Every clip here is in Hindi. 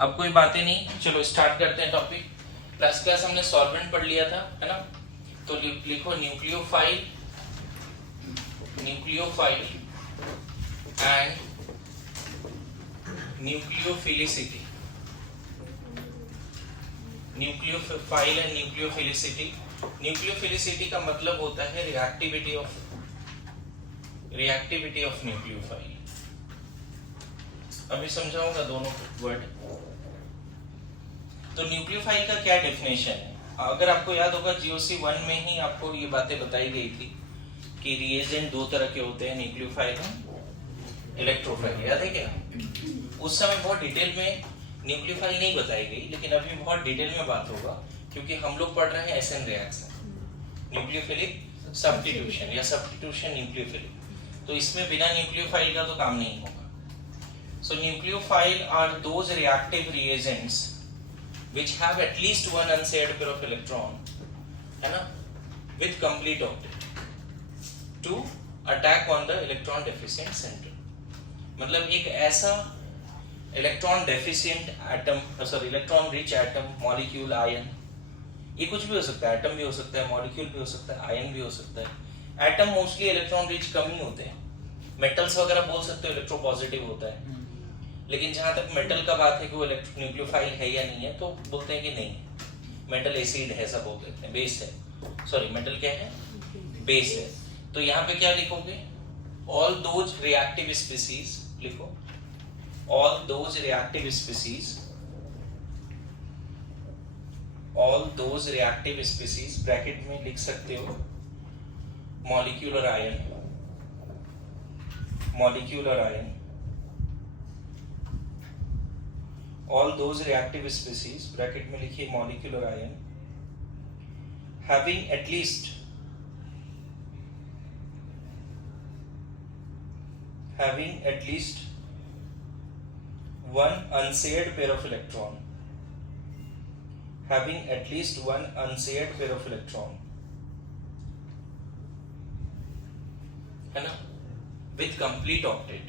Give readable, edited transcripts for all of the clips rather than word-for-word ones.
अब कोई बातें नहीं, चलो स्टार्ट करते हैं टॉपिक। लास्ट क्लास हमने सॉल्वेंट पढ़ लिया था, है ना? तो लिखो nucleophile, nucleophile and nucleophilicity. Nucleophile and nucleophilicity. Nucleophilicity का मतलब होता है रिएक्टिविटी ऑफ न्यूक्लियोफाइल। अभी समझाऊंगा दोनों वर्ड। तो न्यूक्लियोफाइल का क्या डेफिनेशन है? अगर आपको याद होगा जीओसी 1 में ही आपको ये बातें बताई गई थी कि रिएजेंट दो तरह के होते हैं, न्यूक्लियोफाइल और इलेक्ट्रोफाइल। याद है क्या? उस समय बहुत डिटेल में न्यूक्लियोफाइल नहीं बताई गई, लेकिन अभी बहुत डिटेल में बात होगा क्योंकि हम लोग पढ़ रहे हैं एसएन रिएक्शन, न्यूक्लियोफिलिक सब्स्टिट्यूशन या सब्स्टिट्यूशन न्यूक्लियोफिलिक। तो इसमें बिना न्यूक्लियोफाइल का तो काम नहीं होगा। So nucleophile are those reactive reagents which have at least one unshared pair of electron, है ना, with complete octet to attack on the electron deficient center। मतलब एक ऐसा electron deficient atom, sorry electron rich atom, molecule, ion, ये कुछ भी हो सकता है, एटम भी हो सकता है, मॉलिक्यूल भी हो सकता है, आयन भी हो सकता है। एटम मोस्टली इलेक्ट्रॉन रिच कम ही होते हैं। मेटल्स वगैरह बोल सकते हो इलेक्ट्रोपॉजिटिव होता है, लेकिन जहां तक मेटल का बात है कि वो न्यूक्लियोफाइल है या नहीं है, तो बोलते हैं कि नहीं, मेटल एसिड है, सब बोल देते हैं, बेस है। सॉरी मेटल क्या है? बेस है। तो यहाँ पे क्या लिखोगे? ऑल दोज रिएक्टिव स्पीसीज लिखो, all those reactive species, all those reactive species bracket में लिख सकते हो molecular ion, molecular ion, all those reactive species bracket में लिखिए molecular ion having at least one unshared pair of electron, having at least one unshared pair of electron, है ना, with complete octet,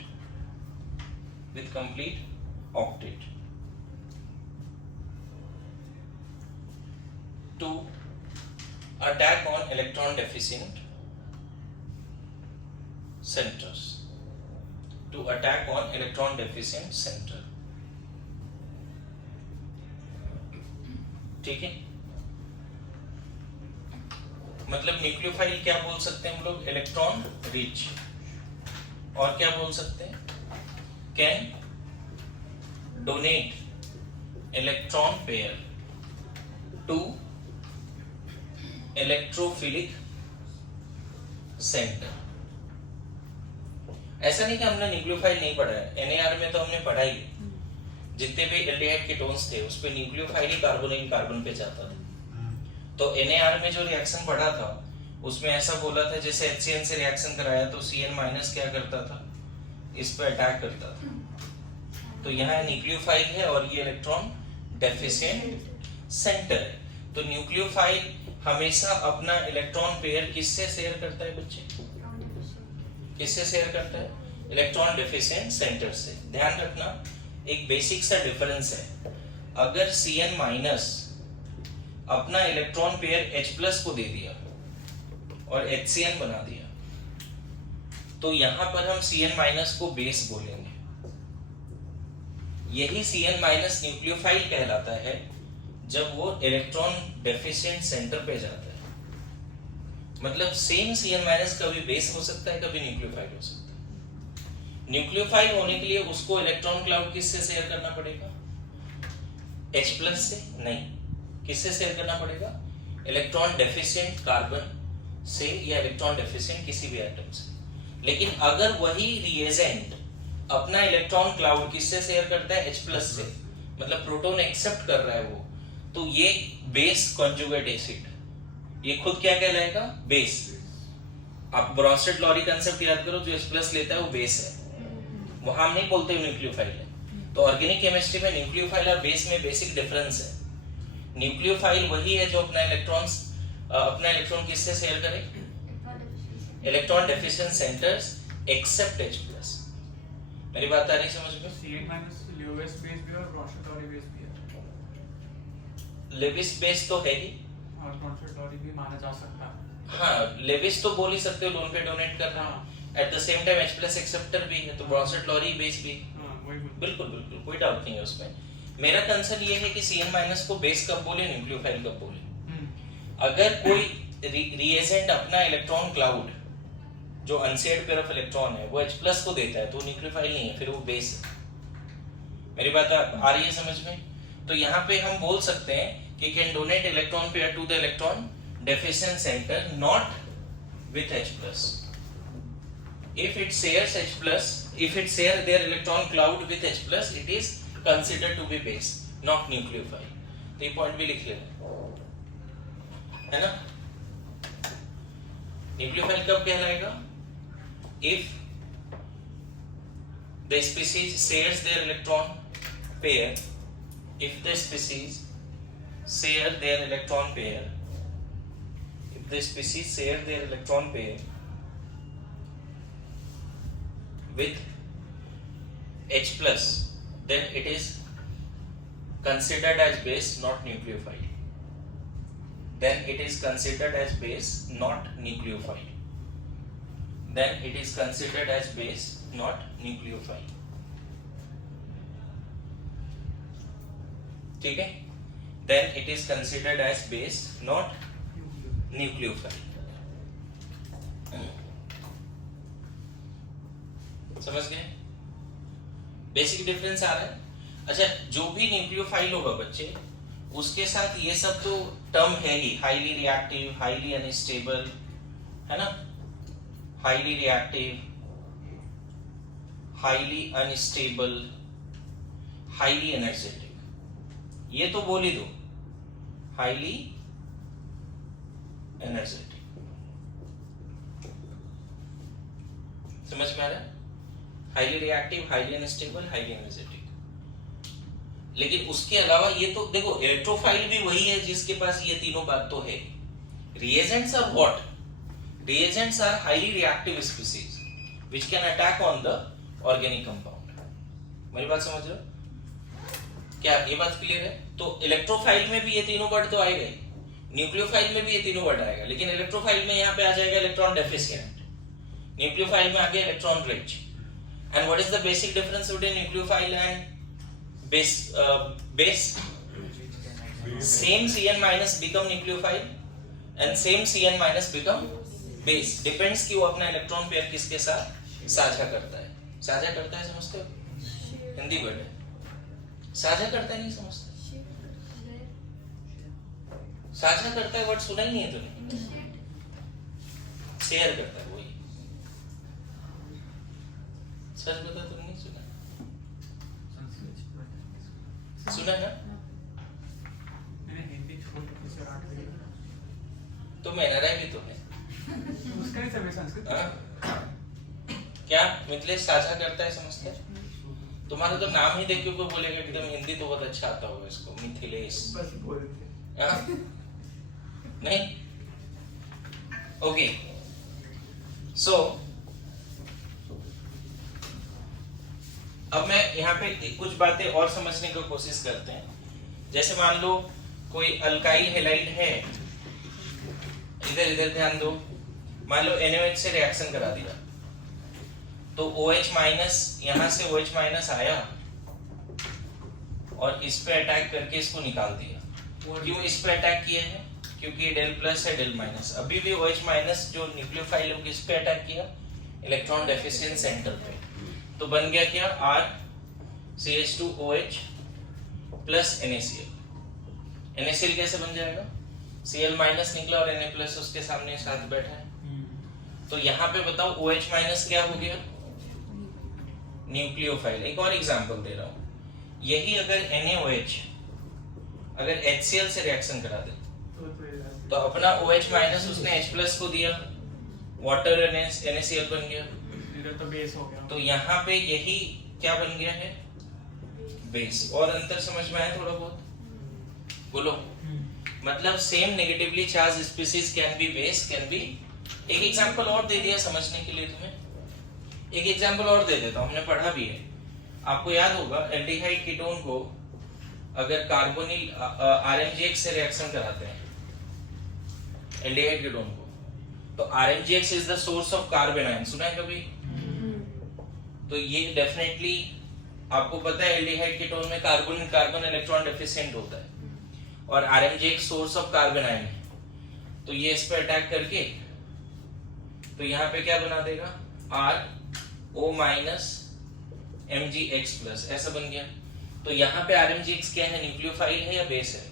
with complete octet to attack on electron deficient centers, to attack on electron deficient center। ठीक है, मतलब न्यूक्लियोफाइल क्या बोल सकते हैं हम लोग? Electron rich. और क्या बोल सकते हैं? Can donate electron pair to electrophilic centre. ऐसा नहीं कि हमने न्यूक्लियोफाइल नहीं पढ़ा है, एनएआर में तो हमने पढ़ा ही। जितने भी एल्डिहाइड कीटोन्स थे उस पे न्यूक्लियोफाइल ही कार्बोनिल कार्बन पे जाता था। तो एनएआर में जो रिएक्शन पढ़ा था उसमें ऐसा बोला था जैसे HCN से रिएक्शन कराया तो CN- क्या करता था? इस पे अटैक करता था। तो यहाँ न्यूक्लियोफाइल है और ये इलेक्ट्रॉन डेफिशिएंट सेंटर है। तो न्यूक्लियोफाइल हमेशा अपना इलेक्ट्रॉन पेयर किससे शेयर करता है बच्चे? किससे शेयर करता है? इलेक्ट्रॉन डेफिशिएंट सेंटर से। ध्यान रखना एक बेसिक सा डिफरेंस है। अगर CN- अपना इलेक्ट्रॉन पेयर H+ को दे दिया और HCN बना दिया, तो यहां पर हम CN- को बेस बोलेंगे। यही CN- न्यूक्लियोफाइल कहलाता है जब वो इलेक्ट्रॉन डेफिशिएंट सेंटर पे जाता है। मतलब सेम CN- कभी बेस हो सकता है, कभी न्यूक्लियोफाइल हो सकता है। न्यूक्लियोफाइल होने के लिए उसको इलेक्ट्रॉन क्लाउड किससे शेयर करना पड़ेगा? H+ से नहीं, किससे शेयर करना पड़ेगा? इलेक्ट्रॉन डेफिशिएंट कार्बन से या इलेक्ट्रॉन डेफिशिएंट किसी भी एटम से। लेकिन अगर वही रिएजेंट अपना इलेक्ट्रॉन क्लाउड किससे शेयर करता है? H+ से, मतलब प्रोटॉन एक्सेप्ट कर रहा है वो, तो ये बेस कॉन्जुगेट एसिड, ये खुद क्या कहलाएगा? बेस। आप ब्रॉन्स्टेड लॉरी कंसेप्ट याद करो, जो H+ लेता है वो बेस है, वहां हम नहीं बोलते न्यूक्लियोफाइल है। तो ऑर्गेनिक केमिस्ट्री में न्यूक्लियोफाइल और बेस में बेसिक डिफरेंस है। न्यूक्लियोफाइल वही है जो अपना इलेक्ट्रॉन किससे शेयर करे? Electron deficient centres accept H+। मेरी बात आ रही समझ में? CN- ल्यूविस बेस भी है और ब्रॉन्स्टेड-लॉरी बेस भी है। लेविस बेस तो है ही, और ब्रॉन्स्टेड-लॉरी भी माना जा सकता है। हाँ लेविस तो बोल ही सकते हो, लोन पे डोनेट कर रहा हूँ, at the same time H plus acceptor भी है, तो ब्रॉन्स्टेड-लॉरी बेस भी। बिल्कुल बिल्कुल कोई डाउट नहीं है उसमें। मेरा कंसर्न ये है कि Cn माइनस को बेस कब बोले, न्यूक्लियोफाइल कब बोले। अगर कोई रिएजेंट अपना इलेक्ट्रॉन क्लाउड जो अनसेड पेयर ऑफ इलेक्ट्रॉन है वो H प्लस को देता है तो न्यूक्लियोफाइल नहीं है, फिर वो बेस है। मेरी बात आ रही है समझ में? तो यहाँ पे हम बोल सकते हैं कि can donate electron pair to the electron deficient centre not with H plus. If it shares H plus, if it share their electron cloud with H plus, it is considered to be base, not nucleophile. तो ये पॉइंट भी लिख लेना, है ना? न्यूक्लियोफाइल कब कहलाएगा? If the species shares their electron pair, if the species share their electron pair, if the species share their electron pair with H plus, then it is considered as base, not nucleophile. Then it is considered as base, not nucleophile. Then it is considered as base, not nucleophile. ठीक है? Then it is considered as base, not nucleophile. समझ गए? बेसिक डिफरेंस आ रहा है। अच्छा, जो भी न्यूक्लियोफाइल होगा बच्चे, उसके साथ ये सब तो टर्म है ही, हाईली रिएक्टिव, हाईली अनस्टेबल, है ना? Highly reactive, highly unstable, highly energetic, ये तो बोल ही दो, हाईली एनर्जेटिक। समझ में आ रहा है? Highly reactive, highly unstable, highly energetic. लेकिन उसके अलावा ये तो देखो, इलेक्ट्रोफाइल भी वही है जिसके पास ये तीनों बात तो है। Reagents are what? Reagents are highly reactive species which can attack on the organic compound. मेरी बात समझ रहे हो? क्या ये बात क्लियर है? तो इलेक्ट्रोफाइल में भी ये तीनों वर्ड तो आएगा ही, न्यूक्लियोफाइल में भी ये तीनों वर्ड आएगा, लेकिन इलेक्ट्रोफाइल में यहाँ पे आ जाएगा इलेक्ट्रॉन डेफिशिएंट, न्यूक्लियोफाइल में आ गया electron rich. And what is the basic difference between nucleophile and base? Same Cn minus become nucleophile and same Cn minus become base. Depends कि वो अपना इलेक्ट्रॉन पेयर किसके साथ साझा करता है। साझा करता है समझते हो? हिंदी वर्ड है। साझा करता है नहीं समझते? साझा करता है वर्ड सुना ही नहीं है तूने? शेयर करता है, वही। सच बता, तुमने नहीं सुना? सुना ना? मैंने हिंदी छोड़ के से रात गई तो मेरा राय भी तो है। उसका ही सब संस्कृत। क्या मिथिलेश साझा करता है समझते हैं? तुम्हारा तो नाम ही देख के कोई बोलेगा एकदम हिंदी तो बहुत अच्छा आता होगा इसको, मिथिलेश। बस बोलते। नहीं? ओके, सो अब मैं यहाँ पे कुछ बातें और समझने की कोशिश करते हैं। जैसे मान लो कोई अल्काइल हैलाइड है, इधर ध्यान दो। मान लो NaOH से रिएक्शन करा दिया, तो OH माइनस, यहाँ से OH माइनस आया और इस पे अटैक करके इसको निकाल दिया। क्यों इस पे अटैक किया है? क्योंकि डेल प्लस है डेल माइनस। अभी भी OH माइनस जो न्यूक्लियोफाइल है किस पे अटैक किया? इलेक्ट्रॉन डेफिशिएंट सेंटर पे। तो बन गया क्या? RCH2OH plus NaCl। NaCl कैसे बन जाएगा? Cl माइनस निकला और Na प्लस उसके सामने साथ बैठा है। तो यहाँ पे बताओ OH माइनस क्या हो गया? न्यूक्लियोफाइल। एक और एग्जांपल दे रहा हूँ, यही अगर NaOH अगर HCl से रिएक्शन करा दे तो अपना OH माइनस उसने H प्लस को दिया, वाटर NaCl बन गया, तो बेस हो गया। तो यहाँ पे यही क्या बन गया है? बेस। और अंतर समझ में आया थोड़ा बहुत? बोलो। मतलब same negatively charge species can be base, can be. एक एग्जांपल और दे दिया समझने के लिए तुम्हें, एक एग्जांपल और दे देता हूँ, हमने पढ़ा भी है। आपको याद होगा एल्डिहाइड कीटोन को अगर कार्बोनिल RMGX से रिएक्शन कराते हैं एल्डिहाइड कीटोन को, तो RMGX is the source of carbon ion, सुना है कभी? तो ये डेफिनेटली आपको पता है एल्डिहाइड कीटोन में कार्बन इलेक्ट्रॉन डेफिशिएंट होता है और RMGX source of carbon ion है, तो ये इस पे अटैक करके तो यहाँ पे क्या बना देगा RO माइनस MgX प्लस, ऐसा बन गया। तो यहाँ पे RMGX क्या है, न्यूक्लियोफाइल है या बेस है?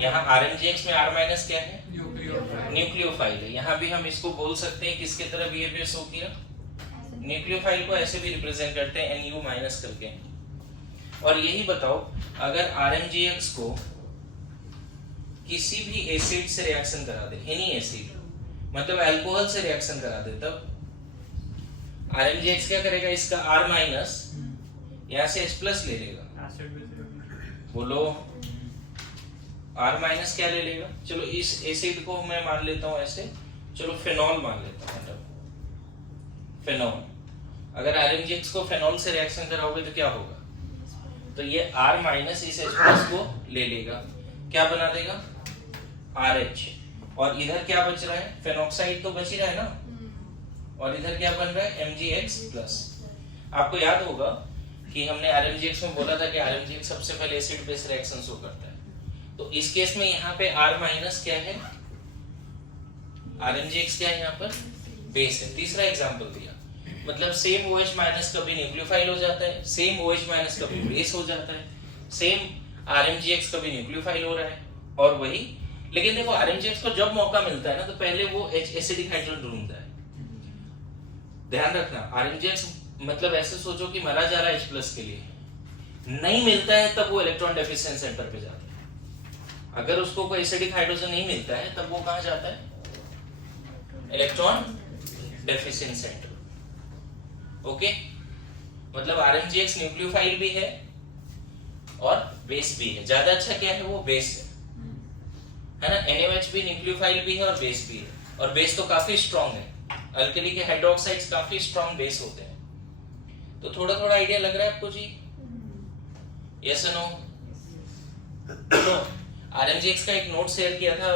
यहाँ RMGX में R माइनस क्या है, न्यूक्लियोफाइल है। यहाँ भी हम इसको बोल सकते हैं किसके तरह बिहेवियर शो किया, न्यूक्लियोफाइल को ऐसे भी रिप्रेजेंट करते हैं NU माइनस करके। और यही बताओ अगर RMGX को किसी भी एसिड से रिएक्शन करा दे, एनी एसिड मतलब अल्कोहल से रिएक्शन करा दे, तब RMGX क्या करेगा, इसका R माइनस यहाँ से H प्लस ले लेगा, बोलो R माइनस क्या ले लेगा, चलो इस एसिड को मैं मान लेता हूँ ऐसे, चलो फेनॉल मान लेता हूँ, मतलब फेनॉल। अगर RMGX को फेनॉल से रिएक्शन कराओगे तो क्या होगा, तो ये R माइनस इस H प्लस को ले लेगा, क्या बना देगा RH, और इधर क्या बच रहा है, फेनॉक्साइड तो बच ही रहा है ना, और इधर क्या बन रहा है MgX प्लस। आपको याद होगा कि हमने RMGX में बोला था कि RMGX सबसे पहले एसिड बेस रिएक्शन शो करता है, तो इस केस में यहाँ पे R माइनस क्या है, RMGX क्या है यहाँ पर, बेस है। तीसरा एग्जांपल दिया, मतलब सेम OH माइनस कभी न्यूक्लियोफाइल हो जाता है, सेम OH माइनस कभी बेस हो जाता है, सेम RMGX कभी न्यूक्लियोफाइल हो रहा है, और वही। लेकिन देखो RMGX को जब मौका मिलता है ना तो पहले वो एसिडिक हाइड्रोजन ढूंढता है, ध्यान रखना। RMGX मतलब ऐसे सोचो कि मरा जा रहा है H प्लस के लिए, नहीं मिलता है तब वो इलेक्ट्रॉन डेफिशिएंट सेंटर पे जाता है। अगर उसको कोई एसिडिक हाइड्रोजन नहीं मिलता है तब वो कहाँ जाता है, इलेक्ट्रॉन डेफिशिएंट सेंटर। ओके, मतलब RMGX न्यूक्लियोफाइल भी है और बेस भी है। ज्यादा अच्छा क्या है, वो बेस है ना। NaOH भी न्यूक्लियोफाइल भी है और बेस भी है, और बेस तो काफी स्ट्रांग है। अल्कली के हाइड्रोक्साइड्स काफी स्ट्रांग बेस होते हैं। तो थोड़ा थोड़ा आइडिया लग रहा है आपको जी, यस और नो? तो RMGX का एक नोट शेयर किया था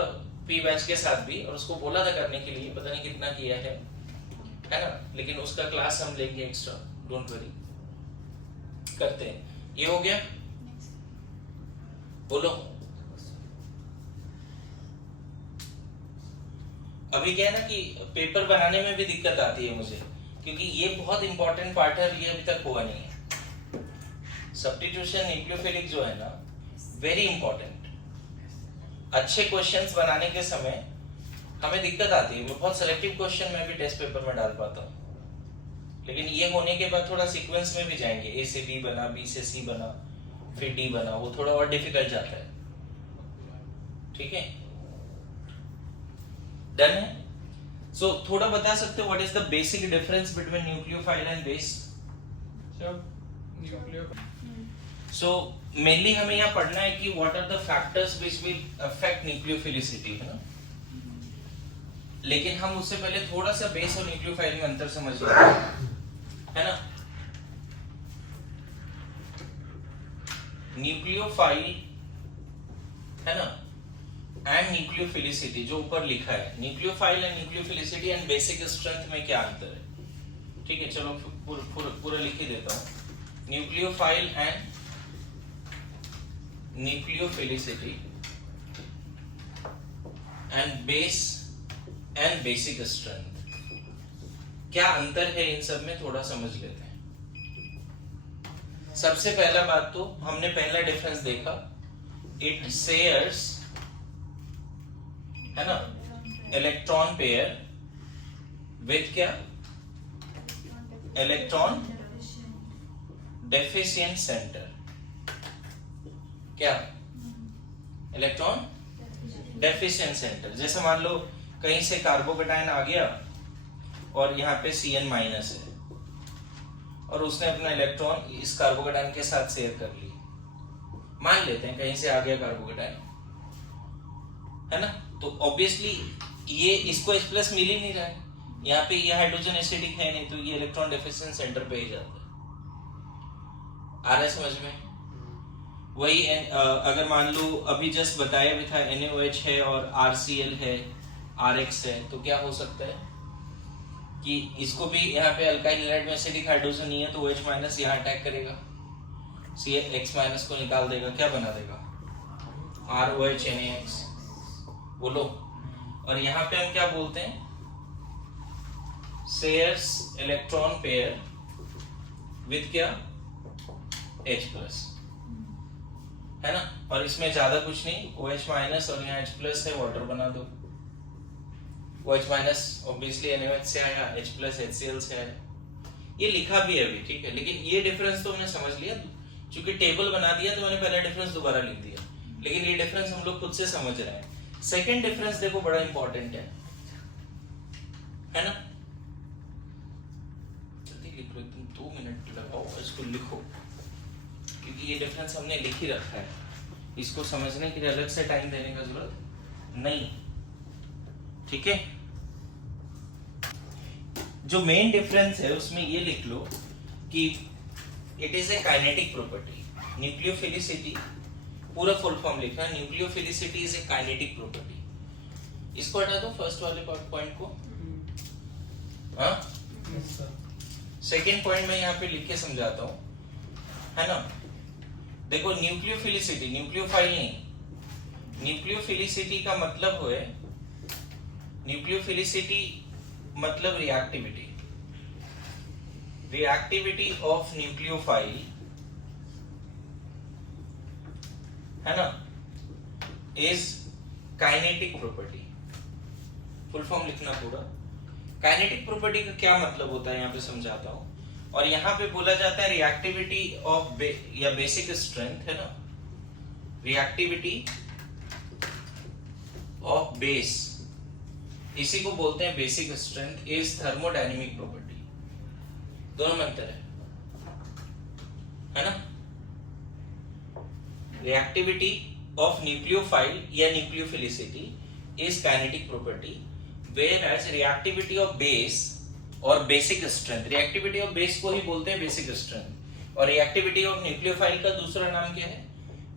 P बैच के साथ भी, और उसको बोला था करने के लिए, पता नहीं कितना किया है ना, लेकिन उसका क्लास हम लेंगे एक्स्ट्रा, डोंट वरी, करते हैं। ये हो गया, बोलो। अभी क्या है ना कि पेपर बनाने में भी दिक्कत आती है मुझे, क्योंकि ये बहुत इंपॉर्टेंट पार्ट है, ये अभी तक हुआ नहीं है। सब्स्टिट्यूशन न्यूक्लियोफिलिक जो है ना, वेरी इंपॉर्टेंट। अच्छे क्वेश्चंस बनाने के समय हमें दिक्कत आती है, मैं बहुत सिलेक्टिव क्वेश्चन में भी टेस्ट पेपर में डाल पाता हूँ, लेकिन ये होने के बाद थोड़ा सीक्वेंस में भी जाएंगे, A से B बना, B से C बना, फिर D बना, वो थोड़ा और डिफिकल्ट जाता है। ठीक है, डन है। सो थोड़ा बता सकते हो what is the basic difference between nucleophile and base? So mainly हमें यहाँ पढ़ना है कि what are the factors which will affect nucleophilicity, है ना। लेकिन हम उससे पहले थोड़ा सा बेस और न्यूक्लियोफाइल में अंतर समझ लेते हैं, है ना। न्यूक्लियोफाइल है ना एंड न्यूक्लियोफिलिसिटी जो ऊपर लिखा है, nucleophile and nucleophilicity and basic strength में क्या अंतर है? ठीक है, चलो पूरा लिख ही देता हूं। Nucleophile and nucleophilicity and base and basic strength, क्या अंतर है इन सब में, थोड़ा समझ लेते हैं। सबसे पहला बात तो हमने पहला डिफरेंस देखा, इट शेयर्स, है ना, इलेक्ट्रॉन पेयर विथ क्या, इलेक्ट्रॉन डेफिशिएंट सेंटर। क्या, इलेक्ट्रॉन डेफिशिएंट सेंटर। जैसे मान लो कहीं से कार्बोकेटायन आ गया और यहाँ पे Cn माइनस है, और उसने अपना इलेक्ट्रॉन इस कार्बोकेटायन के साथ शेयर कर ली, मान लेते हैं कहीं से आ गया कार्बोकेटायन, है ना। तो ऑब्वियसली ये इसको H प्लस मिल ही नहीं रहा है, यहाँ पे ये हाइड्रोजन एसिडिक है नहीं, तो ये इलेक्ट्रॉन डेफिशिएंट सेंटर पे ही जाता है। आ रहा है समझ में? वही अगर मान लो अभी जस्ट बताया भी था NaOH है और RCl है, RX है, तो क्या हो सकता है कि इसको भी यहाँ पे अल्काइल हैलाइड में एसिडिक हाइड्रोजन नहीं है तो OH माइनस यहाँ अटैक करेगा, CX माइनस को निकाल देगा, क्या बना देगा? ROH NaX। बोलो। और यहाँ पे हम क्या बोलते हैं? शेयर्स इलेक्ट्रॉन पेयर विद क्या? H प्लस, है ना? और इसमें ज्यादा कुछ नहीं, OH माइनस और यहाँ H प्लस है, वाटर बना दो। OH माइनस ऑब्वियसली NaOH से आया, H प्लस HCl से आया। ये लिखा भी है अभी, ठीक है, लेकिन ये डिफरेंस तो हमने समझ लिया, क्योंकि टेबल बना दिया तो मैंने पहला डिफरेंस दोबारा लिख दिया, लेकिन ये डिफरेंस हम लोग खुद से समझ रहे हैं। सेकंड डिफरेंस देखो बड़ा इंपॉर्टेंट है ना? जल्दी लिख लो, एकदम 2 मिनट लगाओ इसको लिखो, क्योंकि ये डिफरेंस हमने लिख ही रखा है, इसको समझने के लिए अलग से टाइम देने का जरूरत नहीं, ठीक है? जो मेन डिफरेंस है उसमें ये लिख लो कि it is a kinetic property. Nucleophilicity, पूरा फुल फॉर्म लिखना, nucleophilicity is a kinetic property. इसको हटा दो फर्स्ट वाले पॉइंट को। हाँ, सेकेंड पॉइंट मैं यहाँ पे लिख के समझाता हूँ, है ना? देखो न्यूक्लियोफिलिसिटी, न्यूक्लियोफाइल नहीं, न्यूक्लियोफिलिसिटी का मतलब है, न्यूक्लियोफिलिसिटी मतलब रिएक्टिविटी, रिएक्टिविटी ऑफ न्यूक्लियोफाइल, है ना, is kinetic property. Full form लिखना पूरा। काइनेटिक प्रॉपर्टी का क्या मतलब होता है यहाँ पे समझाता हूं। और यहाँ पे बोला जाता है रिएक्टिविटी ऑफ या बेसिक स्ट्रेंथ, है ना, रिएक्टिविटी ऑफ बेस, इसी को बोलते हैं basic strength, is thermodynamic property. दोनों में अंतर है ना? रिएक्टिविटी ऑफ न्यूक्लियोफाइल या nucleophilicity is kinetic property, whereas reactivity of base और basic strength, reactivity of base को ही बोलते हैं बेसिक स्ट्रेंथ, और रिएक्टिविटी ऑफ न्यूक्लियोफाइल का दूसरा नाम क्या है?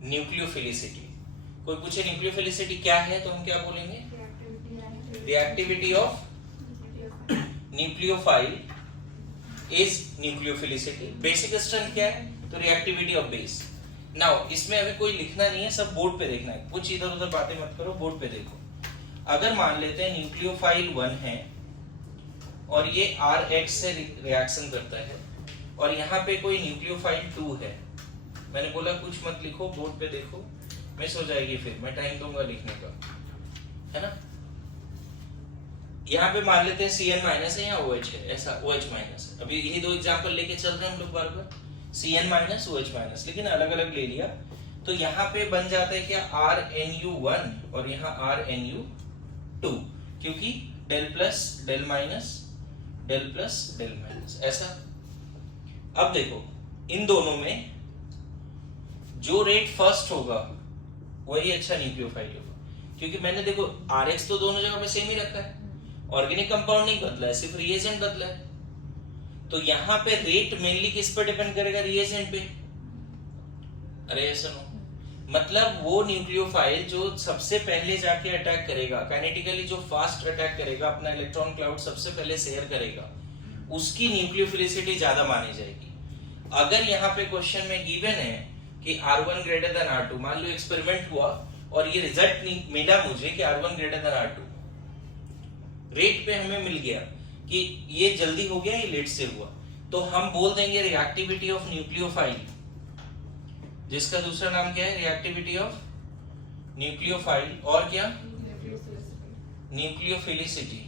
न्यूक्लियोफिलिसिटी। कोई पूछे न्यूक्लियोफिलिसिटी क्या है तो हम क्या बोलेंगे? Reactivity of nucleophile is nucleophilicity. Basic strength क्या है? तो रिएक्टिविटी ऑफ बेस। नाउ इसमें अभी कोई लिखना नहीं है, सब बोर्ड पे देखना है, कुछ इधर उधर बातें मत करो, बोर्ड पे देखो। अगर मान लेते हैं न्यूक्लियोफाइल 1 है और ये RX से रिएक्शन करता है, और यहाँ पे कोई न्यूक्लियोफाइल 2 है, मैंने बोला कुछ मत लिखो, बोर्ड पे देखो, मिस हो जाएगी, फिर मैं टाइम दूंगा लिखने का, है ना? यहाँ पे मान लेते हैं Cn माइनस है, यहाँ OH है, ऐसा OH माइनस है। अभी यही दो एग्जांपल लेके चल रहे हैं हम लोग बार बार, Cn माइनस OH माइनस, लेकिन अलग अलग ले लिया, तो यहाँ पे बन जाता है क्या? RNU1 और यहाँ RNU2, क्योंकि del plus del minus, del plus del minus, ऐसा। अब देखो इन दोनों में जो रेट फर्स्ट होगा वही अच्छा न्यूक्लियोफाइल होगा, क्योंकि मैंने देखो RX तो दोनों जगह पे सेम ही रखा है, ऑर्गेनिक कंपाउंड नहीं बदला है, सिर्फ रिएजेंट बदला है। तो यहाँ पे रेट मेनली किस पे डिपेंड करेगा? रिएजेंट पे। अरे ऐसा नो, मतलब वो न्यूक्लियोफाइल जो सबसे पहले जाके अटैक करेगा, काइनेटिकली जो फास्ट अटैक करेगा, अपना इलेक्ट्रॉन क्लाउड सबसे पहले शेयर करेगा, उसकी न्यूक्लियोफिलिसिटी ज्यादा मानी जाएगी। अगर यहाँ पे क्वेश्चन में गिवन है कि R1 ग्रेटर देन R2, मान लो एक्सपेरिमेंट हुआ और ये रिजल्ट मिला मुझे कि R1 greater than R2, rate पे हमें मिल गया कि ये जल्दी हो गया, ये लेट से हुआ, तो हम बोल देंगे रिएक्टिविटी ऑफ न्यूक्लियोफाइल, जिसका दूसरा नाम क्या है? रिएक्टिविटी ऑफ न्यूक्लियोफाइल, और क्या? न्यूक्लियोफिलिसिटी।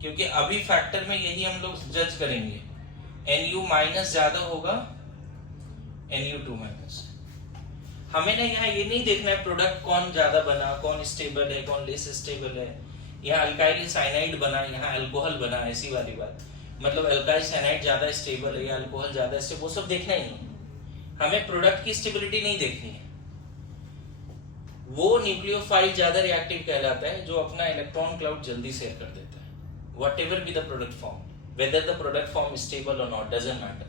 क्योंकि अभी फैक्टर में यही हम लोग जज करेंगे, Nu माइनस ज्यादा होगा Nu2 माइनस। हमें ना यहाँ ये नहीं देखना है प्रोडक्ट कौन ज्यादा बना, कौन स्टेबल है, कौन लेस स्टेबल है, यहाँ अल्काइल साइनाइड बना, यहाँ अल्कोहल बना, ऐसी वाली बात, मतलब अल्काइल साइनाइड ज्यादा स्टेबल है या अल्कोहल ज्यादा स्टेबल, वो सब देखना ही नहीं। हमें प्रोडक्ट की स्टेबिलिटी नहीं देखनी है। वो न्यूक्लियोफाइल ज्यादा रिएक्टिव कहलाता है जो अपना इलेक्ट्रॉन क्लाउड जल्दी शेयर कर देता है, whatever be the product form, whether the product form is stable or not doesn't matter,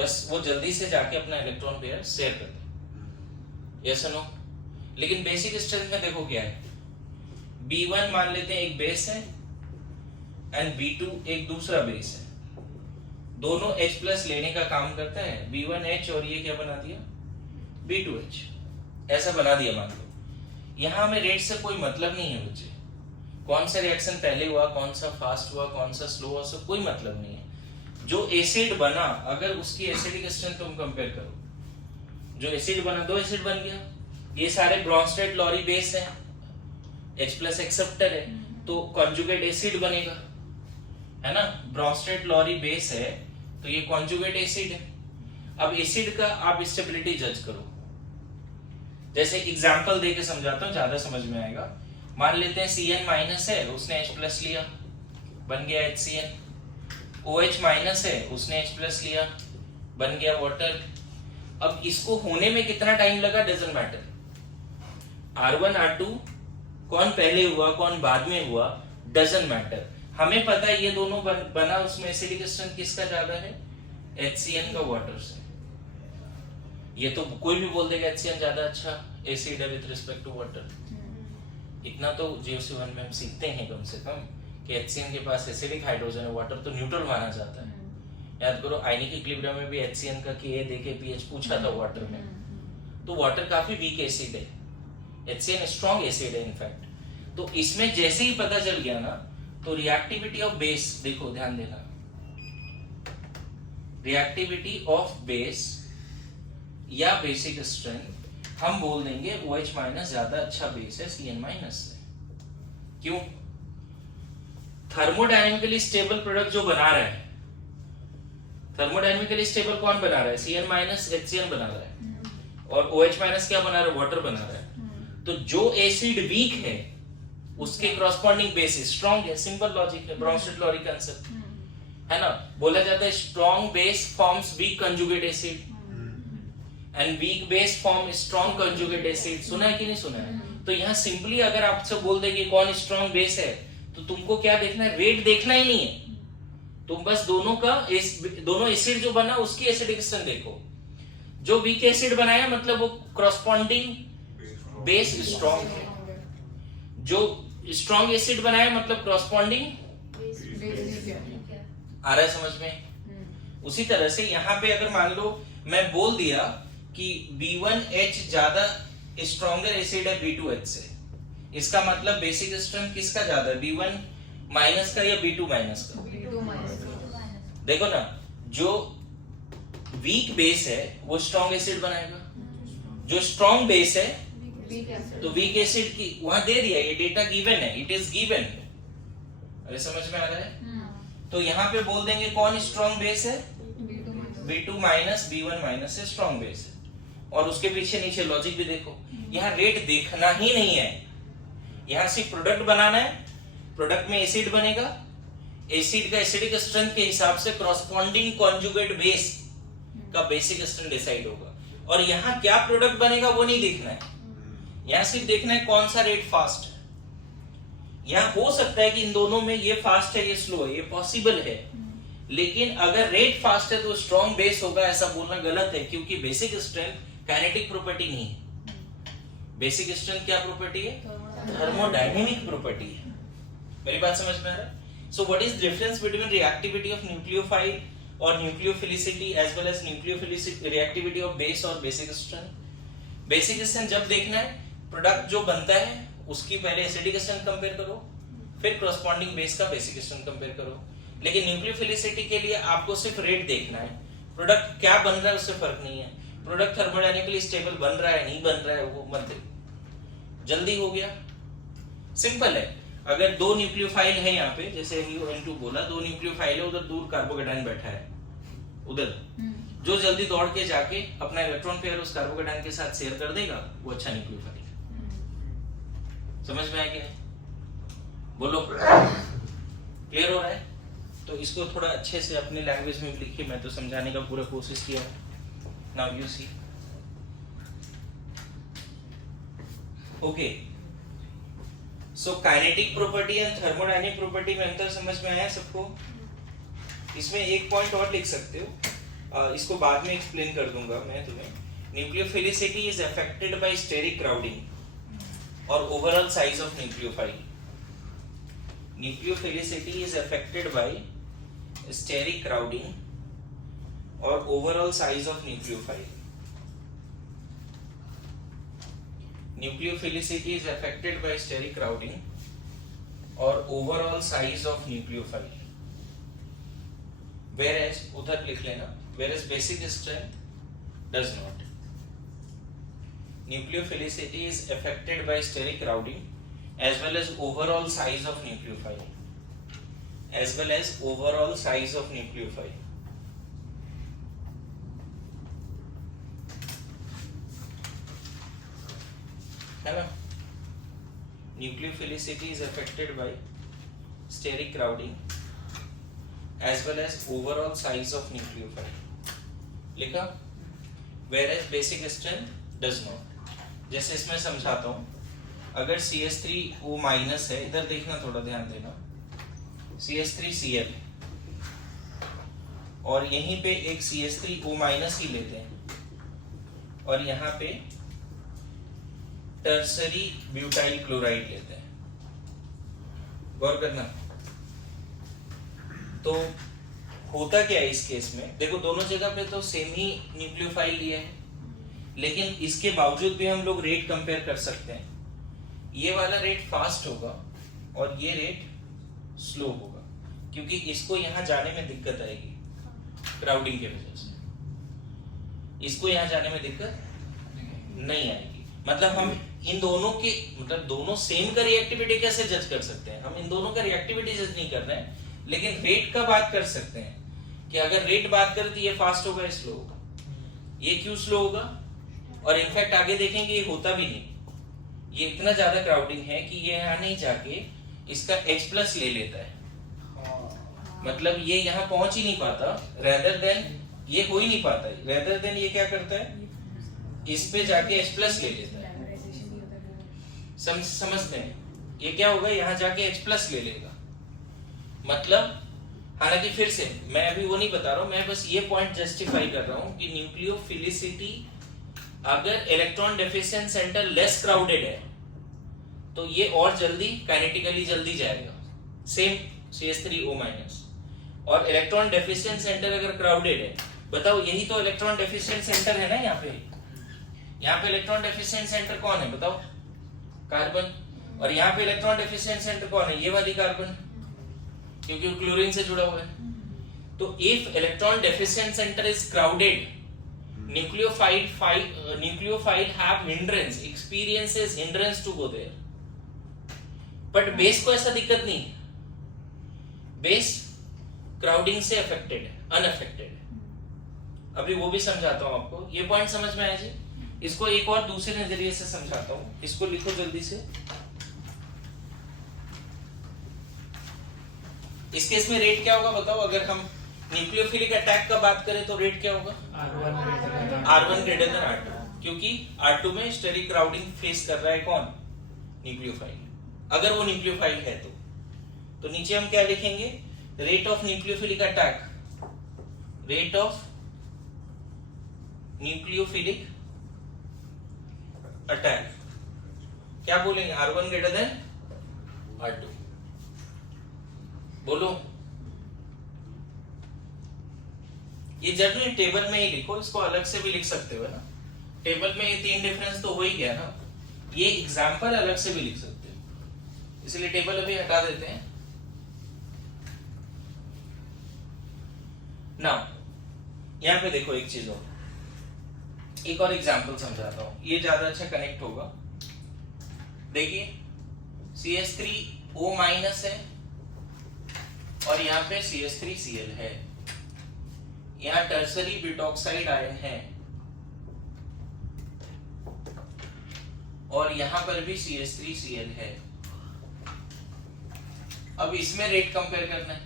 बस वो जल्दी से जाके अपना इलेक्ट्रॉन पेयर शेयर कर दे, यस और नो। लेकिन बेसिक स्ट्रेंथ में देखो क्या है, B1 मान लेते हैं एक बेस है एंड B2 एक दूसरा बेस है, दोनों H+ लेने का काम करता है, B1H और ये क्या बना दिया B2H, ऐसा बना दिया मान लो। यहां में रेट से कोई मतलब नहीं है बच्चे, कौन सा रिएक्शन पहले हुआ, कौन सा फास्ट हुआ, कौन सा स्लो हुआ, उससे कोई मतलब नहीं है। जो एसिड बना अगर उसकी एसिडिक स्ट्रेंथ तुम कंपेयर करो, जो एसिड बना, 2 एसिड बन गया, ये सारे ब्रोंस्टेड लॉरी बेस है, H+ एक्सेप्टर है, तो कॉन्जुगेट एसिड बनेगा, है ना। ब्रोंस्टेड लॉरी बेस है तो ये कॉन्जुगेट एसिड है। अब एसिड का आप स्टेबिलिटी जज करो, जैसे एग्जांपल देके समझाता हूं, ज्यादा समझ में आएगा। मान लेते हैं Cn- है, उसने H+ लिया, बन गया HCl। OH- है, उसने H+ लिया, बन गया वाटर। अब इसको होने में कितना टाइम लगा डजंट मैटर, R1 R2 कौन पहले हुआ कौन बाद में हुआ डजंट मैटर, हमें पता है ये दोनों बना, उसमें एसिडिक स्ट्रेंथ किसका ज्यादा है, HCl का वाटर से। ये तो कोई भी बोल देगा HCl ज्यादा अच्छा एसिड है विद रिस्पेक्ट टू वाटर। इतना तो JOC1 में हम सीखते हैं कम से कम कि HCl के पास एसिडिक हाइड्रोजन है, वाटर तो न्यूट्रल माना जाता है। याद करो आयनिक इक्विलिब्रियम में भी HCl का Ka देके pH पूछा था वाटर में, तो वाटर काफी वीक एसिड है, HCl स्ट्रॉन्ग एसिड है इनफैक्ट। तो इसमें जैसे ही पता चल गया ना, तो रिएक्टिविटी ऑफ बेस देखो, ध्यान देना, रिएक्टिविटी ऑफ बेस या बेसिक स्ट्रेंथ हम बोल देंगे OH- ज्यादा अच्छा बेस है Cn- से। क्यों? थर्मोडायनेमिकली स्टेबल प्रोडक्ट जो बना रहा है, थर्मोडायनेमिकली स्टेबल कौन बना रहा है, Cn- HCl बना रहा है, और OH- क्या बना रहा है, वाटर बना रहा है। तो जो एसिड वीक है उसके कॉरस्पॉन्डिंग बेस स्ट्रॉन्ग है, सिंपल लॉजिक है, ब्रोंस्टेड लॉरी कांसेप्ट है ना। बोला जाता है strong base forms weak conjugate acid and weak base form strong conjugate acid. सुना है कि नहीं सुना है? तो यहाँ सिंपली अगर आपसे बोल दे कि कौन स्ट्रॉन्ग बेस है, तो तुमको क्या देखना है, रेट देखना ही नहीं है, तुम बस दोनों एसिड जो बना उसकी एसिडिक स्ट्रेंथ देखो। जो वीक एसिड बनाया मतलब वो कॉरस्पॉन्डिंग बेस स्ट्रॉन्ग है, जो स्ट्रॉन्ग एसिड बनाया मतलब कॉरस्पॉन्डिंग, आ रहा है समझ में? उसी तरह से यहाँ पे अगर मान लो मैं बोल दिया कि B1H ज्यादा स्ट्रॉन्गर एसिड है B2H से, इसका मतलब बेसिक स्ट्रेंथ किसका ज्यादा है, B1- का या B2- का? देखो ना, जो वीक बेस है वो स्ट्रॉन्ग एसिड बनाएगा, जो स्ट्रॉन्ग बेस है तो वीक एसिड की वहां दे दिया, ये डेटा गिवन है, इट इज गिवन। अरे समझ में आ रहा है? तो यहाँ पे बोल देंगे कौन स्ट्रॉन्ग बेस है, B2- B1- से स्ट्रॉन्ग बेस है। और उसके पीछे नीचे लॉजिक भी देखो, यहाँ रेट देखना ही नहीं है, यहाँ सिर्फ प्रोडक्ट बनाना है, प्रोडक्ट में एसिड बनेगा, एसिड का एसिडिक स्ट्रेंथ के हिसाब से कॉरस्पॉन्डिंग कॉन्जुगेट बेस का बेसिक स्ट्रेंथ डिसाइड होगा। और यहाँ क्या प्रोडक्ट बनेगा वो नहीं देखना है, यहाँ सिर्फ देखना है कौन सा रेट फास्ट है। यहाँ हो सकता है कि इन दोनों में ये फास्ट है ये स्लो है, ये पॉसिबल है, लेकिन अगर रेट फास्ट है तो स्ट्रॉन्ग बेस होगा ऐसा बोलना गलत है, क्योंकि बेसिक स्ट्रेंथ काइनेटिक प्रॉपर्टी नहीं है। बेसिक स्ट्रेंथ क्या प्रॉपर्टी है, थर्मोडायनेमिक प्रॉपर्टी है। मेरी बात समझ में आ रहा है? So what is difference between reactivity of nucleophile और nucleophilicity as well as nucleophilicity reactivity of base और बेसिक स्ट्रेंथ? बेसिक स्ट्रेंथ जब देखना है, प्रोडक्ट जो बनता है उसकी पहले एसिडिक स्ट्रेंथ कंपेयर करो, फिर कॉरस्पॉन्डिंग बेस का बेसिक स्ट्रेंथ कंपेयर करो। लेकिन न्यूक्लियोफिलिसिटी के लिए आपको सिर्फ रेट देखना है, प्रोडक्ट क्या बन रहा है उससे फर्क नहीं है। प्रोडक्ट थर्मोडायनेमिकली स्टेबल बन रहा है नहीं बन रहा है वो मत, जल्दी हो गया, सिंपल है। अगर दो न्यूक्लियोफाइल है यहाँ पे, जैसे NO2 बोला, दो न्यूक्लियोफाइल है, उधर दूर कार्बोकेटायन बैठा है, उधर जो जल्दी दौड़ के जाके अपना इलेक्ट्रॉन पेयर उस कार्बोकेटायन के साथ शेयर कर देगा वो अच्छा न्यूक्लियोफाइल है। समझ में आया कि नहीं? बोलो, क्लियर हो रहा है? तो इसको थोड़ा अच्छे से अपनी लैंग्वेज में लिखिए, मैं तो समझाने का पूरा कोशिश किया। Now you see, okay, so kinetic property and thermodynamic property में अंतर समझ में आया सबको? इसमें एक पॉइंट और लिख सकते हो इसको बाद में एक्सप्लेन कर दूंगा मैं तुम्हें। Nucleophilicity is affected by steric crowding और overall size of nucleophile. Nucleophilicity is affected by steric crowding और overall size of nucleophile. Nucleophilicity is affected by steric crowding or overall size of nucleophile. Whereas उधर लिख लेना, whereas basic strength does not. Nucleophilicity is affected by steric crowding as well as overall size of nucleophile. As well as overall size of nucleophile. है ना? Nucleophilicity is affected by steric crowding as well as overall size of nucleophile. लिखा? Whereas basic strength does not. जैसे इसमें समझाता हूँ, अगर CH3O- है, इधर देखना, थोड़ा ध्यान देना, CH3Cl और यहीं पे एक CH3O- ही लेते हैं और यहाँ पे टर्सरी ब्यूटाइल क्लोराइड लेते हैं। गौर करना। तो होता क्या है इस केस में, देखो दोनों जगह पे तो सेम ही न्यूक्लियोफाइल लिया है, लेकिन इसके बावजूद भी हम लोग रेट कंपेयर कर सकते हैं। ये वाला रेट फास्ट होगा और ये रेट स्लो होगा, क्योंकि इसको यहाँ जाने में दिक्कत आएगी क्राउडिंग की वजह से, इसको यहाँ जाने में दिक्कत नहीं आएगी। मतलब हम इन दोनों के, मतलब दोनों सेम का रिएक्टिविटी कैसे जज कर सकते हैं? हम इन दोनों का रिएक्टिविटी जज नहीं कर रहे हैं, लेकिन रेट का बात कर सकते हैं कि अगर रेट बात करें तो ये फास्ट होगा, ये स्लो होगा। ये क्यों स्लो होगा? और इनफैक्ट आगे देखेंगे ये होता भी नहीं, ये इतना ज्यादा क्राउडिंग है कि ये यहाँ नहीं जाके इसका H+ ले लेता है, मतलब ये यहाँ पहुंच ही नहीं पाता, रेदर देन ये हो ही नहीं पाता, रेदर देन ये क्या करता है, इस पे जाके H+ ले लेता है। समझते हैं? ये क्या होगा, यहाँ जाके H+ ले लेगा। मतलब हालांकि फिर से मैं अभी वो नहीं बता रहा हूँ, मैं बस ये पॉइंट जस्टिफाई कर रहा हूँ कि न्यूक्लियोफिलिसिटी, अगर electron deficient centre less crowded है तो ये और जल्दी काइनेटिकली जल्दी जाएगा, सेम CH3O-। और इलेक्ट्रॉन डेफिशिएंट सेंटर अगर क्राउडेड है, बताओ यही तो इलेक्ट्रॉन डेफिशिएंट सेंटर है ना, यहाँ पे इलेक्ट्रॉन डेफिशिएंट सेंटर कौन है बताओ? कार्बन। और यहाँ पे इलेक्ट्रॉन डेफिशिएंट सेंटर कौन है? ये वाली कार्बन, क्योंकि वो क्लोरीन से जुड़ा हुआ है। तो if electron deficient centre is crowded, nucleophile have hindrance, experiences hindrance to go there. But base को ऐसा दिक्कत नहीं, बेस क्राउडिंग से अफेक्टेड है, अनअफेक्टेड है। अभी वो भी समझाता हूं आपको। ये पॉइंट समझ में आया जी? इसको एक और दूसरे नजरिए से समझाता हूं, इसको लिखो जल्दी से। इस केस में रेट क्या होगा बताओ? अगर हम न्यूक्लियोफिलिक अटैक का बात करें तो रेट क्या होगा? R1 ग्रेटर देन R2, क्योंकि R2 में स्टेरिक क्राउडिंग फेस कर रहा है कौन? न्यूक्लियोफाइल। अगर वो न्यूक्लियोफाइल है तो नीचे हम क्या लिखेंगे? Rate of nucleophilic attack, rate of nucleophilic attack क्या बोलेंगे? R1 greater than R2। बोलो। ये जनरली टेबल में ही लिखो, इसको अलग से भी लिख सकते हो ना। टेबल में ये 3 डिफरेंस तो हो ही गया ना, ये एग्जाम्पल अलग से भी लिख सकते हो, इसलिए टेबल अभी हटा देते हैं ना। यहाँ पे देखो एक चीज और, एक और एग्जाम्पल समझाता हूं, ये ज्यादा अच्छा कनेक्ट होगा। देखिए CH3O- है और यहाँ पे CH3Cl है, यहाँ टर्सरी ब्यूटॉक्साइड आयन है और यहाँ पर भी CH3Cl है। अब इसमें रेट कंपेयर करना है,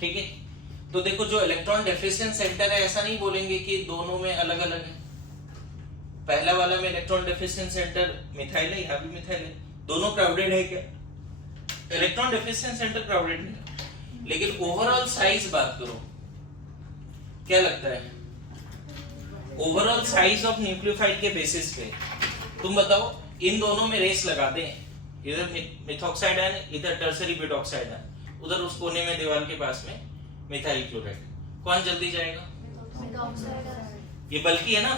ठीक है? तो देखो जो इलेक्ट्रॉन डेफिशिएंट सेंटर है, ऐसा नहीं बोलेंगे कि दोनों में अलग अलग है। पहला वाला में इलेक्ट्रॉन डेफिशिएंट सेंटर मिथाइल है, यहाँ भी मिथाइल है, दोनों क्राउडेड है क्या? इलेक्ट्रॉन डेफिशिएंट सेंटर क्राउडेड नहीं है, लेकिन ओवरऑल साइज बात करो क्या लगता है? ओवरऑल साइज ऑफ न्यूक्लियोफाइल के बेसिस पे तुम बताओ, इन दोनों में रेस लगा दें, इधर मिथॉक्साइड आयन, इधर टर्सरी ब्यूटॉक्साइड आयन, उधर उस कोने में दीवार के पास में मिथाइल क्लोराइड, कौन जल्दी जाएगा? ये बल्कि है ना,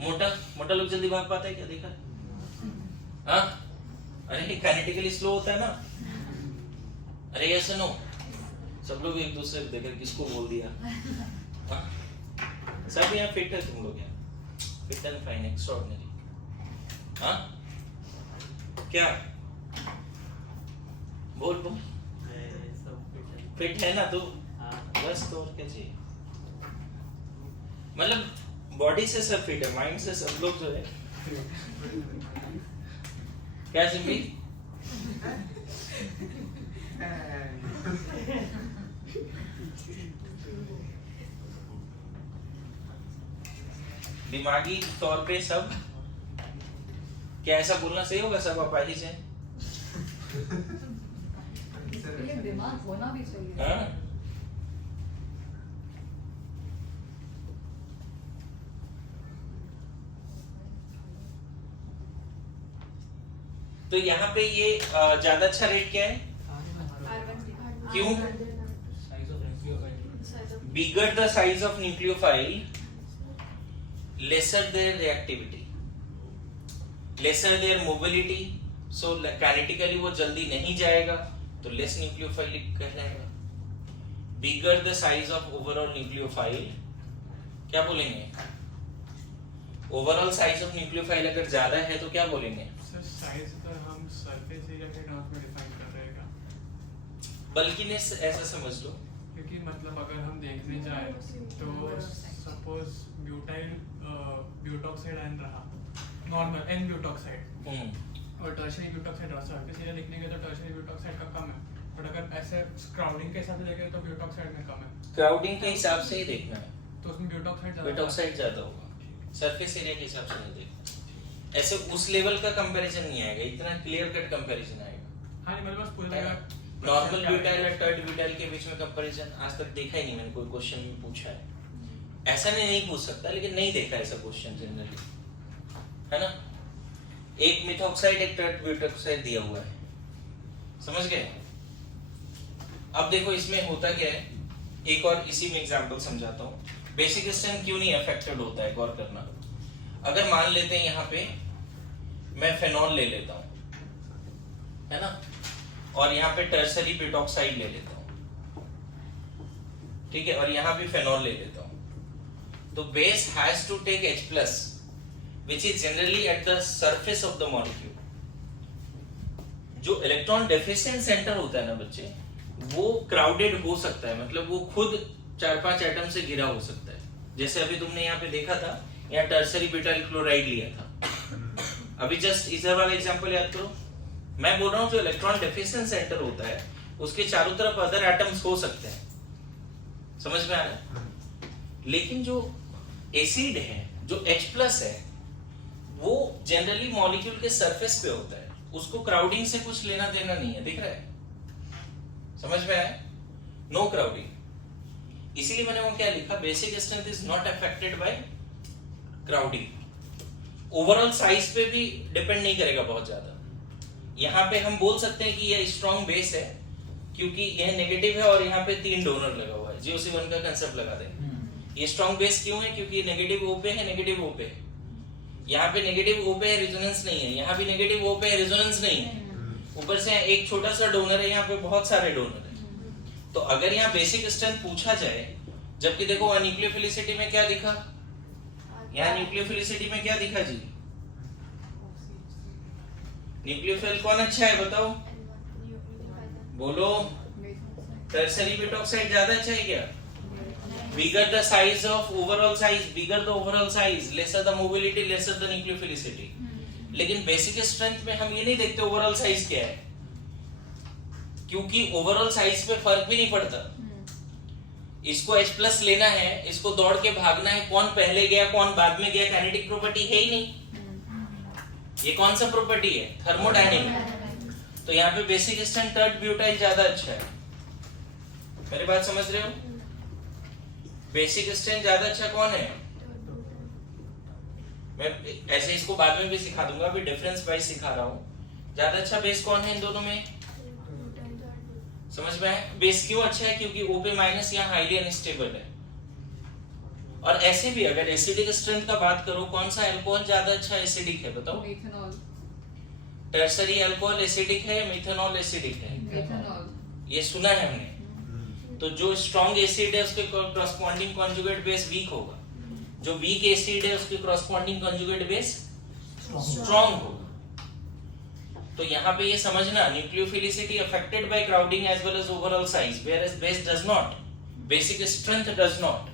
मोटा मोटा लोग जल्दी भाग पाता है क्या? देखा? हाँ, अरे काइनेटिकली स्लो होता है ना। अरे यस नो, सब लोग एक दूसरे को देखकर किसको बोल दिया? हाँ? सब यहाँ फिट है, तुम लोग यहाँ फिट एंड फाइन, एक्स्ट्राऑर्डिनरी। हाँ क्या बोल बोल, फिट है ना तू? बस तो और क्या चाहिए? मतलब बॉडी से सब फिट है, माइंड से सब लोग जो है क्या सिंपी? दिमागी तौर पे सब क्या ऐसा बोलना सही होगा? सब अपाहिज हैं? ये दिमाग होना भी चाहिए। हाँ? तो यहाँ पे ये ज्यादा अच्छा रेट क्या है? क्यों? Bigger the size of nucleophile, lesser their reactivity, lesser their mobility, so kinetically वो जल्दी नहीं जाएगा, तो less nucleophilic कहलाएगा। Bigger the size of overall nucleophile, क्या बोलेंगे? Overall size of nucleophile अगर ज्यादा है तो क्या बोलेंगे? सर साइज तो हम सरफेस एरिया के टर्म्स में डिफाइन कर रहे हैं, बल्कि ने ऐसा समझ लो, क्योंकि मतलब अगर हम देखने जाए तो सपोज ब्यूटाइल ब्यूटॉक्साइड आयन रहा नॉर्मल एन ब्यूटॉक्साइड और टर्शियरी ब्यूटॉक्साइड रहा, सरफेस एरिया देखने गए तो टर्शियरी ब्यूटॉक्साइड का कम है, बट अगर ऐसे क्राउडिंग के हिसाब से देखें तो ब्यूटॉक्साइड में कम है। क्राउडिंग के हिसाब से ही देखना है, तो उसमें ब्यूटॉक्साइड ज्यादा होगा, सरफेस एरिया के हिसाब से नहीं देखना। ऐसे उस लेवल का कंपैरिजन नहीं आएगा, इतना क्लियर कट कंपैरिजन आएगा। हाँ नहीं, मतलब पूरे नॉर्मल ब्यूटाइल और टर्ड ब्यूटाइल के बीच में कंपैरिजन आज तक देखा ही नहीं मैंने, कोई क्वेश्चन में पूछा है ऐसा नहीं पूछ सकता, लेकिन नहीं देखा ऐसा क्वेश्चन जनरली, है ना? एक मिथॉक्साइड एक टर्ड ब्यूटॉक्साइड दिया हुआ है, समझ गए? अब देखो इसमें होता क्या है, एक और इसी में एग्जांपल समझाता हूँ। बेसिक स्ट्रेंथ क्यों नहीं अफेक्टेड होता है, गौर करना। अगर मान लेते हैं यहाँ पे मैं फेनॉल ले लेता हूँ, है ना, और यहाँ पे टर्सरी ब्यूटॉक्साइड ले लेता हूँ, ठीक है, और यहाँ भी फेनॉल ले लेता हूँ, तो base has to take H+ which is generally at the surface of the molecule। जो इलेक्ट्रॉन डेफिशिएंट सेंटर होता है ना बच्चे, वो क्राउडेड हो सकता है, मतलब वो खुद 4-5 एटम से घिरा हो सकता है। जैसे अभी तुमने यहाँ पे देखा था, यहाँ टर्सरी ब्यूटाइल क्लोराइड लिया था, अभी जस्ट इधर वाला एग्जांपल याद करो। मैं बोल रहा हूँ जो इलेक्ट्रॉन डेफिशिएंट सेंटर होता है उसके चारों तरफ अदर एटम्स हो सकते हैं, समझ में आ रहा है? लेकिन जो एसिड है, जो H+ है, वो जनरली मॉलिक्यूल के सरफेस पे होता है, उसको क्राउडिंग से कुछ लेना देना नहीं है, दिख रहा है? समझ में आया? No crowding. इसीलिए मैंने वो क्या लिखा, basic strength is not affected by crowding. Overall size पे भी डिपेंड नहीं करेगा बहुत ज्यादा। यहाँ पे हम बोल सकते हैं कि यह स्ट्रॉन्ग बेस है क्योंकि यह नेगेटिव है और यहाँ पे 3 डोनर लगा हुआ है, GOC1 का कंसेप्ट लगा देंगे। ये स्ट्रॉन्ग बेस क्यों है? क्योंकि नेगेटिव O पे है, नेगेटिव O पे है। यहाँ पे नेगेटिव O पे है, रेजोनेंस नहीं है, यहाँ भी नेगेटिव O पे है, रेजोनेंस नहीं है। ऊपर से एक छोटा सा डोनर है, यहाँ पे बहुत सारे डोनर है। तो अगर यहाँ बेसिक स्ट्रेंथ पूछा जाए, जबकि देखो न्यूक्लियोफिलिसिटी में क्या दिखा, यहाँ न्यूक्लियोफिलिसिटी में क्या दिखा जी? न्यूक्लियोफिल कौन अच्छा है बताओ, बोलो। टर्सरी ब्यूटॉक्साइड ज्यादा अच्छा है क्या? Bigger the size of overall size, bigger the overall size, lesser the mobility, lesser the nucleophilicity। लेकिन बेसिक स्ट्रेंथ में हम ये नहीं देखते ओवरऑल साइज क्या है, क्योंकि ओवरऑल साइज पे फर्क भी नहीं पड़ता। इसको H+ लेना है, इसको दौड़ के भागना है, कौन पहले गया कौन बाद में गया, काइनेटिक प्रॉपर्टी है ही नहीं। ये कौन सा प्रॉपर्टी है? थर्मोडायनेमिक। तो यहाँ पे बेसिक स्ट्रेंथ टर्ड ब्यूटाइल ज्यादा अच्छा है। मेरी बात समझ रहे हो? बेसिक स्ट्रेंथ ज्यादा अच्छा कौन है? मैं ऐसे इसको बाद में भी सिखा दूंगा, अभी डिफरेंस वाइज सिखा रहा हूँ। ज्यादा अच्छा बेस कौन है इन दोनों में? समझ में आया? बेस क्यों अच्छा है? क्योंकि OP माइनस यहाँ हाईली अनस्टेबल है। और ऐसे भी अगर एसिडिक स्ट्रेंथ का बात करो, कौन सा अल्कोहल ज्यादा अच्छा एसिडिक है बताओ? मेथनॉल। टर्सरी अल्कोहल एसिडिक है, मेथनॉल एसिडिक है? मेथनॉल। ये सुना है हमने। तो जो स्ट्रॉन्ग एसिड है उसके कॉरस्पॉन्डिंग कॉन्जुगेट बेस वीक होगा, जो वीक एसिड है उसके कॉरस्पॉन्डिंग कॉन्जुगेट बेस स्ट्रॉन्ग होगा। तो यहाँ पे ये समझना, nucleophilicity affected by crowding as well as overall size, whereas base does not, basic strength does not.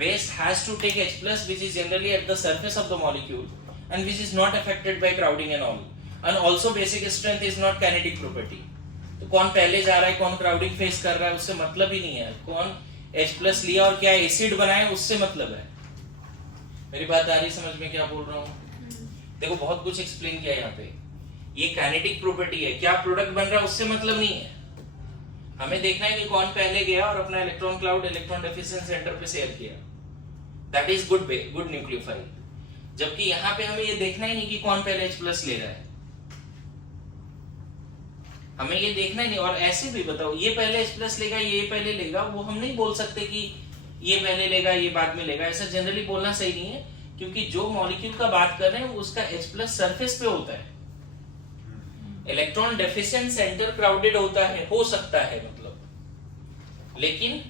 Base has to take H plus, which is generally at the surface of the molecule and which is not affected by crowding and all. And also basic strength is not kinetic property. तो कौन पहले जा रहा है, कौन क्राउडिंग फेस कर रहा है, उससे मतलब ही नहीं है। कौन H plus लिया और क्या एसिड बनाया, उससे मतलब है। मेरी बात आ रही समझ में क्या बोल रहा हूँ? देखो बहुत कुछ एक्सप्लेन किया यहाँ पे। ये काइनेटिक प्रॉपर्टी है, क्या प्रोडक्ट बन रहा है उससे मतलब नहीं है। हमें देखना है कि कौन पहले गया और अपना electron cloud electron deficient centre पे शेयर किया, दैट इज गुड न्यूक्लियोफाइल। जबकि यहाँ पे हमें ये देखना ही नहीं कि कौन पहले H प्लस ले रहा है, हमें ये देखना ही नहीं। और ऐसे भी बताओ, ये पहले H प्लस लेगा, ये पहले लेगा, वो हम नहीं बोल सकते कि ये पहले लेगा ये बाद में लेगा। ऐसा जनरली बोलना सही नहीं है, क्योंकि जो मॉलिक्यूल का बात कर रहे हैं उसका H प्लस सरफेस पे होता है। इलेक्ट्रॉन डेफिशिएंट सेंटर क्राउडेड होता है, हो सकता है मतलब, लेकिन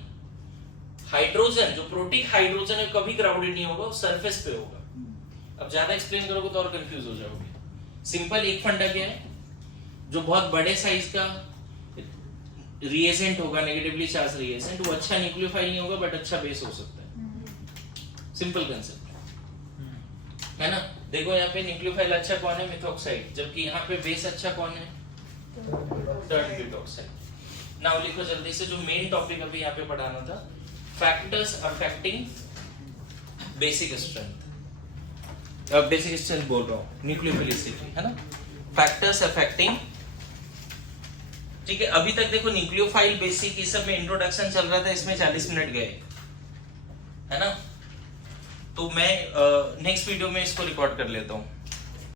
हाइड्रोजन जो प्रोटीक हाइड्रोजन है कभी क्राउडेड नहीं होगा, सरफेस पे होगा। अब ज्यादा एक्सप्लेन करोगे तो और कंफ्यूज हो जाओगे। सिंपल एक फंडा क्या है, जो बहुत बड़े साइज का रिएजेंट होगा, नेगेटिवली चार्ज रिएजेंट, वो अच्छा न्यूक्लियोफाइल नहीं होगा बट अच्छा बेस हो सकता है। सिंपल कंसेप्ट है ना। देखो यहाँ पे न्यूक्लियोफाइल अच्छा कौन है? मिथॉक्साइड। जबकि यहाँ पे बेस अच्छा कौन है? Third butoxide. नाउ लिखो जल्दी से जो मेन टॉपिक अभी यहाँ पे पढ़ाना था, factors affecting basic strength. Basic strength बोल रहा हूँ, न्यूक्लियोफिलिसिटी है ना। फैक्टर्स अफेक्टिंग, ठीक है। अभी तक देखो न्यूक्लियोफाइल बेसिक इस सब में इंट्रोडक्शन चल रहा था, इसमें 40 मिनट गए है ना। तो मैं नेक्स्ट वीडियो में इसको रिकॉर्ड कर लेता हूँ।